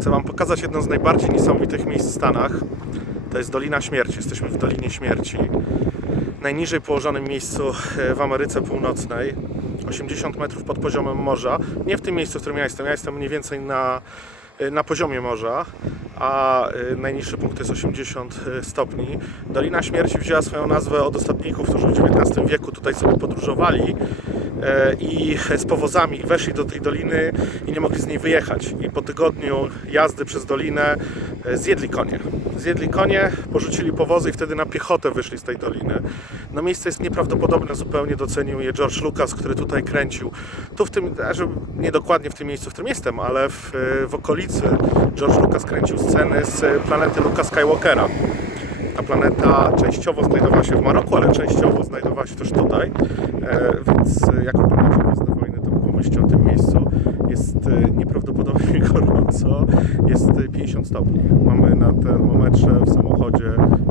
Chcę Wam pokazać jedno z najbardziej niesamowitych miejsc w Stanach. To jest Dolina Śmierci. Jesteśmy w Dolinie Śmierci. Najniżej położonym miejscu e, w Ameryce Północnej. 80 metrów pod poziomem morza. Nie w tym miejscu, w którym ja jestem. Ja jestem mniej więcej na, e, na poziomie morza, a e, najniższy punkt jest 80 stopni. Dolina Śmierci wzięła swoją nazwę od ostatników, którzy w XIX wieku tutaj sobie podróżowali i z powozami weszli do tej doliny i nie mogli z niej wyjechać. I po tygodniu jazdy przez dolinę e, zjedli konie. Zjedli konie, porzucili powozy i wtedy na piechotę wyszli z tej doliny. No miejsce jest nieprawdopodobne, zupełnie docenił je George Lucas, który tutaj kręcił. Tu w tym, nie dokładnie w tym miejscu, w którym jestem, ale w, e, w okolicy George Lucas kręcił sceny z e, planety Luka Skywalkera. Ta planeta częściowo znajdowała się w Maroku, ale częściowo znajdowała się też tutaj. E, więc e, jak oglądacie Gwiezdne Wojny, to pomyślcie o tym miejscu. Jest e, nieprawdopodobnie gorąco. Jest e, 50 stopni. Mamy na termometrze w samochodzie 50.